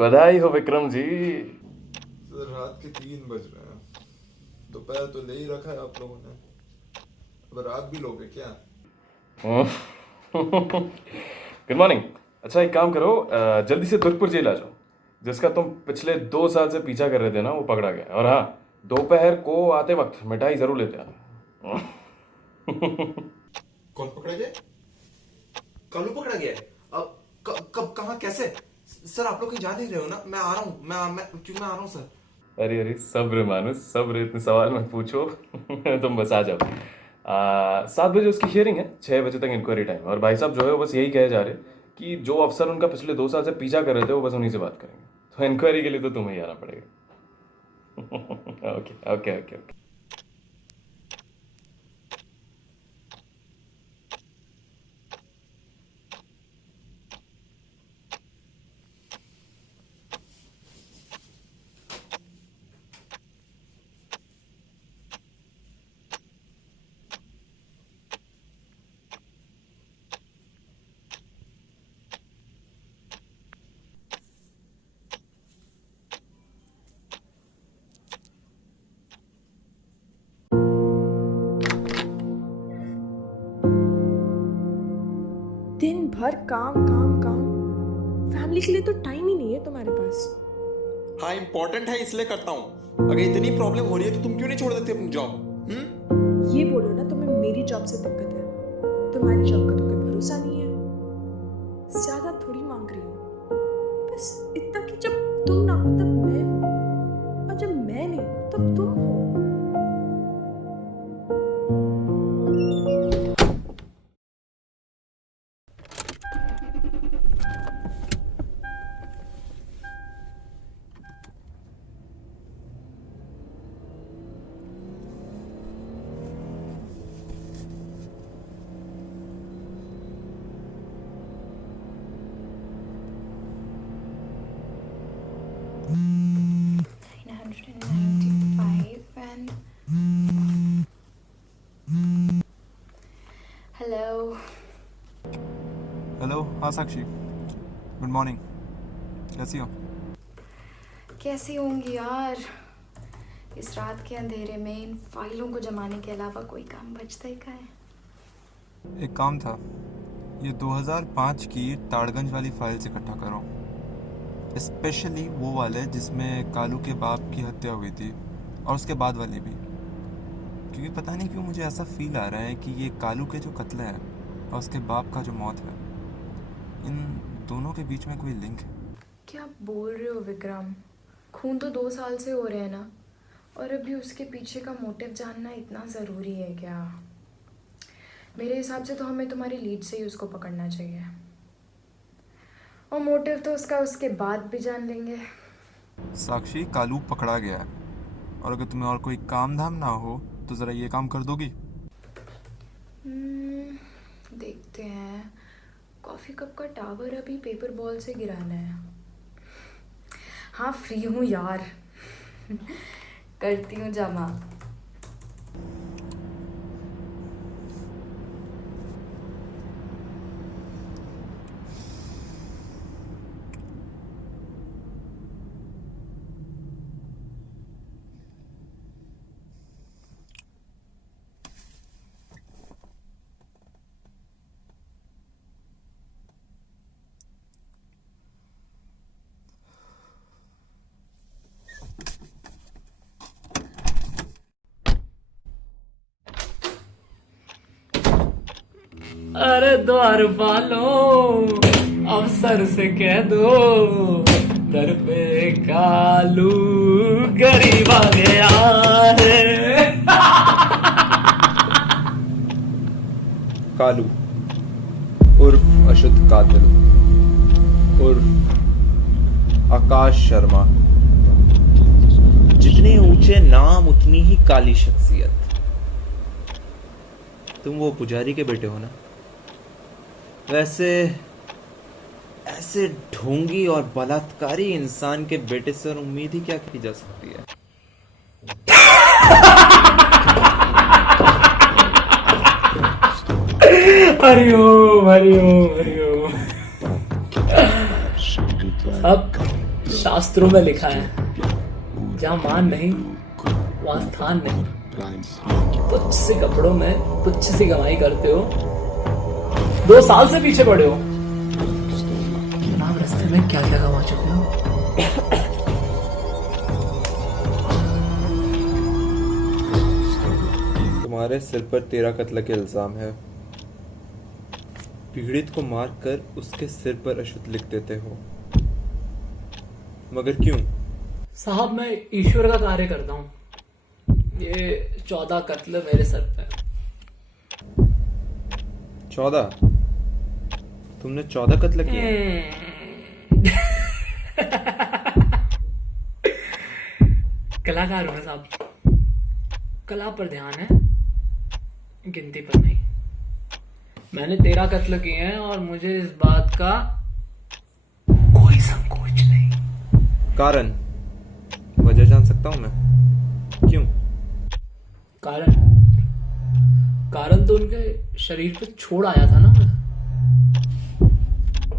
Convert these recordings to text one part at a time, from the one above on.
बधाई हो विक्रम जी। सर रात के 3 बज रहे हैं। दोपहर तो ले ही रखा है आप लोगों ने, अब रात भी लोगे क्या? Good morning. अच्छा एक काम करो, जल्दी से दुर्गपुर जेल आ जाओ। जिसका तुम पिछले 2 साल से पीछा कर रहे थे ना, वो पकड़ा गया। और हाँ, दोपहर को आते वक्त मिठाई जरूर लेते आना। कौन पकड़ा गया? कालू पकड़ा गया है? अब कब कहाँ कैसे? सर आप लोग कहीं जा नहीं रहे हो ना? मैं आ रहा हूँ, मैं आ रहा हूँ सर। अरे अरे सब्र मानुस सब्र, इतने सवाल मत पूछो। तुम बस आ जाओ। 7 बजे उसकी हियरिंग है, 6 बजे तक इंक्वायरी टाइम है। और भाई साहब जो है वो बस यही कहे जा रहे कि जो अफसर उनका पिछले 2 साल से पीछा कर रहे थे वो बस उन्हीं से बात करेंगे। तो इंक्वायरी के लिए तो तुम्हें ही आना पड़ेगा। Okay okay okay okay. दिन भर काम काम काम, फैमिली के लिए तो टाइम ही नहीं है तुम्हारे पास। हाँ इम्पोर्टेंट है इसलिए करता हूँ। अगर इतनी प्रॉब्लम हो रही है तो तुम क्यों नहीं छोड़ देते अपनी जॉब? ये बोलो ना तुम्हें मेरी जॉब से दिक्कत है, तुम्हारी जॉब का तो कोई भरोसा नहीं है। ज्यादा थोड़ी मांग रही हूँ, बस इतना कि जब तुम ना हो तब मैं हूँ, और जब मैं नहीं हूँ तब तुम हो। and hello. हेलो, हाँ साक्षी, गुड मॉर्निंग। कैसी हो? कैसी होंगी यार, इस रात के अंधेरे में इन फाइलों को जमाने के अलावा कोई काम बचता ही कहाँ है। एक काम था, ये 2005 की ताड़गंज वाली फाइल्स इकट्ठा करो, स्पेशली वो वाले जिसमें कालू के बाप की हत्या हुई थी और उसके बाद वाली भी। क्योंकि पता नहीं क्यों मुझे ऐसा फील आ रहा है कि ये कालू के जो कत्ल है और उसके बाप का जो मौत है, इन दोनों के बीच में कोई लिंक है। क्या बोल रहे हो विक्रम, खून तो 2 साल से हो रहे हैं ना, और अभी उसके पीछे का मोटिव जानना इतना ज़रूरी है क्या? मेरे हिसाब से तो हमें तुम्हारी लीड से ही उसको पकड़ना चाहिए, और मोटिव तो उसका उसके बाद भी जान लेंगे। साक्षी, कालू पकड़ा गया है, और अगर तुम्हें और कोई काम धाम ना हो तो ज़रा ये काम कर दोगी? देखते हैं। कॉफ़ी कप का टावर अभी पेपर बॉल से गिराना है। हाँ फ्री हूँ यार। करती हूँ जमा। अरे द्वार पालो, अफसर से कह दो, दर पे कालू गरीब आ गया है। कालू उर्फ अशुद्ध कातिल उर्फ आकाश शर्मा, जितने ऊंचे नाम उतनी ही काली शख्सियत। तुम वो पुजारी के बेटे हो ना? वैसे ऐसे ढोंगी और बलात्कारी इंसान के बेटे से और उम्मीद ही क्या की जा सकती है? हरिओम हरिओम हरिओम। अब शास्त्रों में लिखा है, जहाँ मान नहीं वहां स्थान नहीं। तुच्छ से कपड़ों में तुच्छ सी कमाई करते हो, 2 साल से पीछे पड़े हो। जनाब रास्ते में क्या क्या कमा चुके हो? तुम्हारे सिर पर 13 कत्ल के इल्जाम है। पीड़ित को मारकर उसके सिर पर अशुद्ध लिख देते हो, मगर क्यों? साहब मैं ईश्वर का कार्य करता हूँ। ये 14 कत्ल मेरे सर पे। 14? तुमने 14 कत्ल किए? कलाकार हूं ना साहब, कला पर ध्यान है, गिनती पर नहीं। मैंने 13 कत्ल किए हैं और मुझे इस बात का कोई संकोच नहीं। कारण? वजह जान सकता हूं मैं? क्यों? कारण? कारण तो उनके शरीर पे छोड़ आया था ना मैं।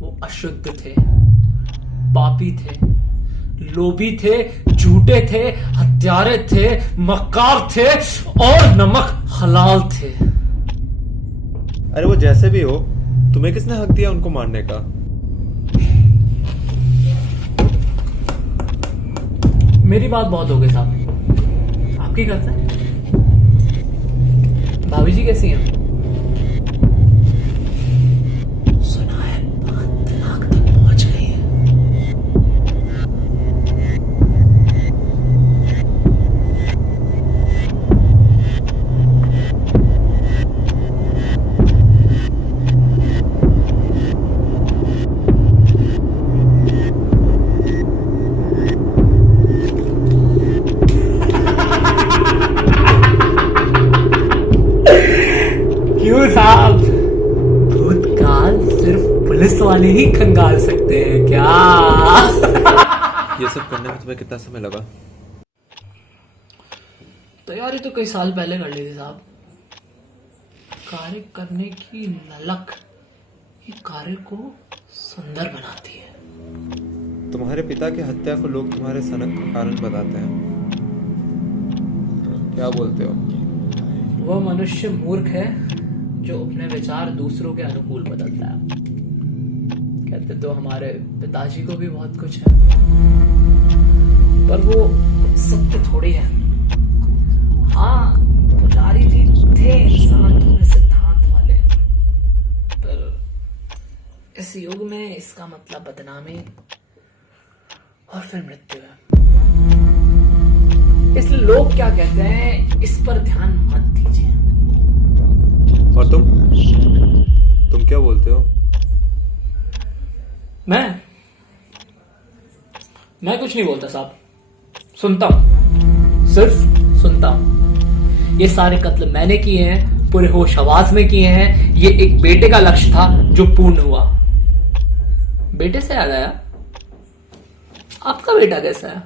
वो अशुद्ध थे, पापी थे, लोभी थे, झूठे थे, हत्यारे थे, मक्कार थे और नमक हलाल थे। अरे वो जैसे भी हो, तुम्हें किसने हक दिया उनको मारने का? मेरी बात बहुत हो गई साहब, आपकी करते हैं। भाभी जी कैसी हैं? सुना है 5 लाख तक पहुंच गई है। क्यों साहब, भूतकाल सिर्फ पुलिस वाले ही खंगाल सकते हैं क्या? ये सब करने में तुम्हें कितना समय लगा? तैयारी तो कई साल पहले कर ली थी साहब। कार्य करने की ललक ये कार्य को सुंदर बनाती है। तुम्हारे पिता की हत्या को लोग तुम्हारे सनक का कारण बताते हैं, क्या बोलते हो? वह मनुष्य मूर्ख है जो अपने विचार दूसरों के अनुकूल बदलता है। कहते तो हमारे पिताजी को भी बहुत कुछ है, पर वो सत्य थोड़ी है। हाँ, पुजारी जी थे इंसान थोड़े सिद्धांत वाले, पर इस युग में इसका मतलब बदनामी और फिर मृत्यु है। इसलिए लोग क्या कहते हैं इस पर ध्यान मत दीजिए। और तुम क्या बोलते हो? मैं कुछ नहीं बोलता साहब, सुनता हूं, सिर्फ सुनता हूं। ये सारे कत्ल मैंने किए हैं, पूरे होश हवास में किए हैं। ये एक बेटे का लक्ष्य था जो पूर्ण हुआ। बेटे से याद आया, आपका बेटा कैसा है?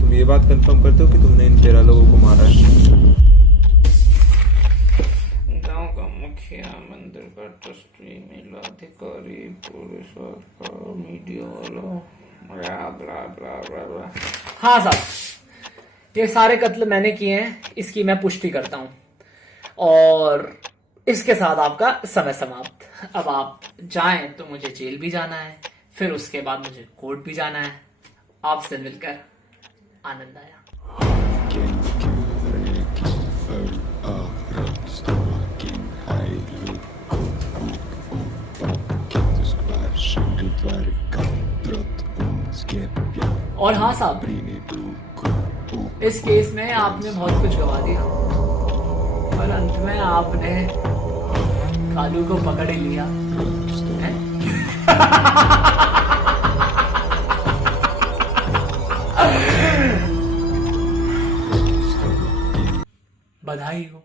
तुम ये बात कंफर्म करते हो कि तुमने इन 13 लोगों को मारा है? गांव का मुखिया, मंदिर का ट्रस्टी, मेला अधिकारी, पुलिस का मीडिया वाला, ब्ला ब्ला ब्ला ब्ला ब्ला। हाँ साहब, ये सारे कत्ल मैंने किए हैं, इसकी मैं पुष्टि करता हूं। और इसके साथ आपका समय समाप्त। अब आप जाएं तो मुझे जेल भी जाना है, फिर उसके बाद मुझे कोर्ट भी जाना है। आपसे मिलकर आनंद आया। और हाँ साहब, इस केस में आपने बहुत कुछ गवा दिया, पर अंत में आपने कालू को पकड़ ही लिया हैं? बधाई हो।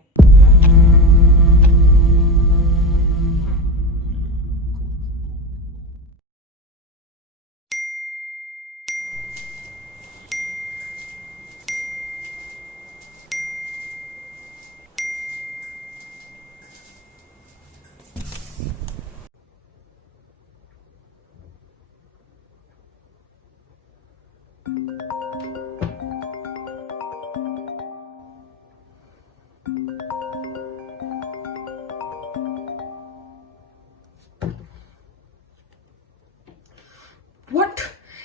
What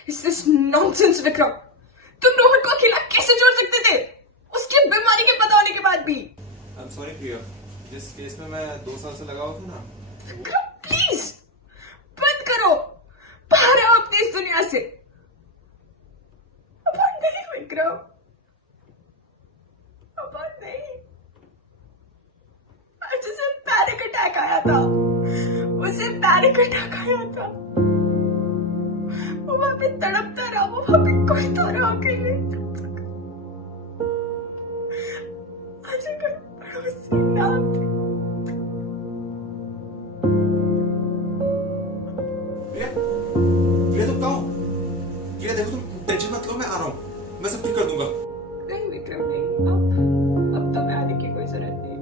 is this nonsense, Vikram? तुम रोहन को अकेला कैसे छोड़ सकते थे? उसकी बीमारी के पता होने के बाद भी। I'm sorry प्रिया, जिस केस में मैं 2 साल से लगा हुआ था ना, विक्रम प्लीज बंद करो, बाहर आओ अपनी इस दुनिया से। अब नहीं विक्रम, अब नहीं। आज उसे पैनिक अटैक आया था, उसे पैनिक अटैक आया था। वो वहां पे तड़पता रहा, वो वहां पे कोसता रहा अकेले। आज अगर पड़ोसी ना थे। प्रिया, प्रिया तुम कहाँ हो? प्रिया देखो, तुम टेंशन मत लो, मैं आ रहा हूँ, मैं सब ठीक कर दूंगा। नहीं विक्रम नहीं, अब तो मैं आने की कोई जरूरत नहीं है।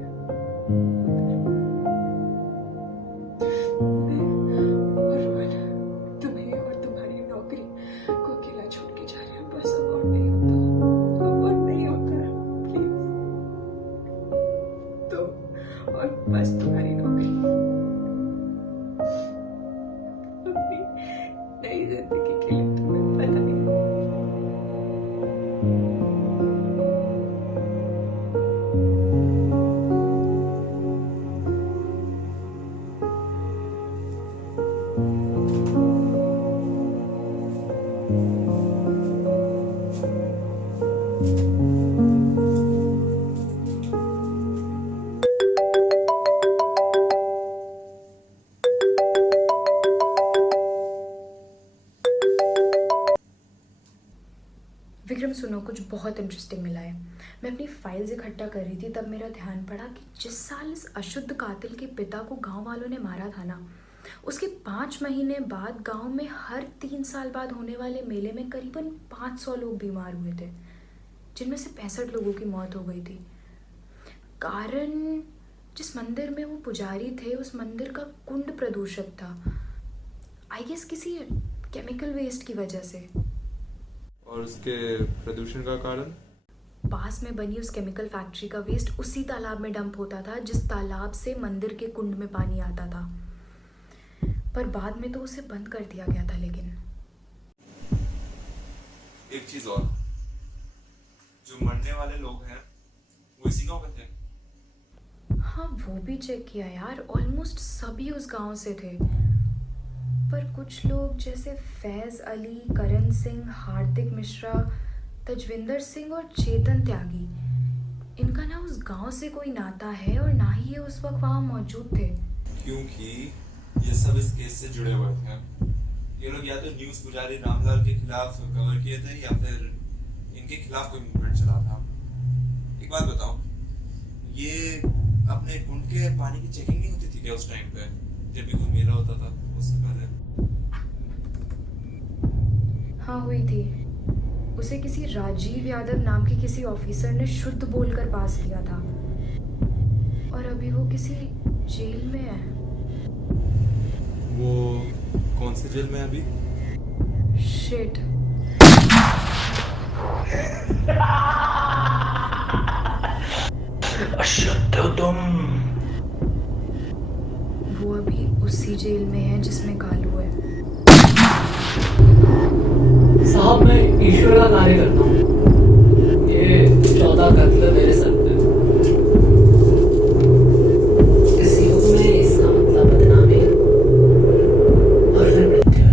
मैं और रोहन तुम्हें और तुम्हारी नौकरी को अकेला छोड़ के जा रहे हैं। बस अब और नहीं होता, अब और नहीं होता, प्लीज। तुम और बस तुम्हारी नौकरी, अपनी नई जिंदगी के लिए तुम्हें पता नहीं। विक्रम सुनो, कुछ बहुत इंटरेस्टिंग मिला है। मैं अपनी फाइल्स इकट्ठा कर रही थी, तब मेरा ध्यान पड़ा कि जिस साल इस अशुद्ध कातिल के पिता को गांव वालों ने मारा था ना, उसके 5 महीने बाद गांव में हर 3 साल बाद होने वाले मेले में करीबन 500 लोग बीमार हुए थे, जिनमें से 65 लोगों की मौत हो गई थी। कारण, जिस मंदिर में वो पुजारी थे, उस मंदिर का कुंड प्रदूषित था। आई गेस किसी केमिकल वेस्ट की वजह से। और उसके प्रदूषण का कारण? पास में बनी उस केमिकल फैक्ट्री का वेस्ट उसी तालाब में डंप होता था जिस तालाब से मंदिर के कुंड में पानी आता था। पर बाद में तो उसे बंद कर दिया गया था। लेकिन एक चीज और, जो मरने वाले लोग हैं वो इसी गांव के थे। हाँ, वो भी चेक किया यार, ऑलमोस्ट सभी उस गांव से थे। पर कुछ लोग जैसे फैज अली, करण सिंह, हार्दिक मिश्रा, तजविंदर सिंह और चेतन त्यागी, इनका ना उस गांव से कोई नाता है और ना ही ये उस वक्त वहां मौजूद थे। क्योंकि ये सब इस केस से जुड़े हुए थे। ये लोग या तो न्यूज़ पुजारी रामलाल के खिलाफ कवर किए थे या फिर इनके खिलाफ कोई मूवमेंट चला था। एक बात बताओ, ये अपने कुंड के पानी की चेकिंग नहीं होती थी क्या उस टाइम पे, जब भी कोई मेला होता था उससे पहले? हाँ, हुई थी। उसे किसी राजीव यादव नाम के किसी ऑफिसर ने शुद्ध बोलकर पास किया था और अभी वो किसी जेल में है। वो कौन से जेल में है अभी? शिट। अशुद्ध तुम। वो अभी उसी जेल में है जिसमें कालू है। साहब, मैं ईश्वर का कार्य करता हूँ। ये 14 कत्ल मेरे सर पे। इस युग में इसका मतलब बदनामी और फिर मृत्यु।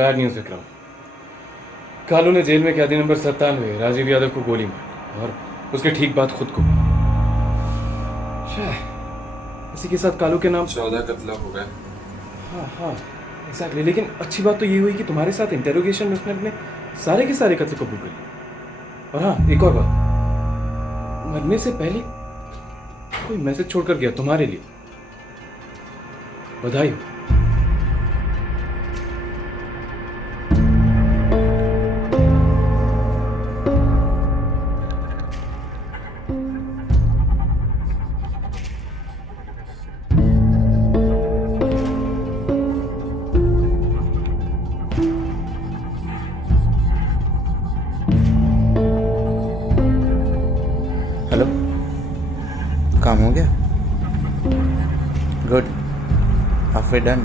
Bad news Vikram. कालू ने जेल में कैदी नंबर 97 राजीव यादव को गोली मारी और उसके ठीक बाद खुद को। इसी के साथ कालू के नाम 14 कत्ल हो गए। हाँ एग्जैक्टली। लेकिन अच्छी बात तो ये हुई कि तुम्हारे साथ इंटेरोगेशन में उसने अपने सारे के सारे कत्ल कबूल कर। और हाँ, एक और बात, मरने से पहले कोई मैसेज छोड़कर गया तुम्हारे लिए। बधाई हो। हेलो, काम हो गया? Good, half way done.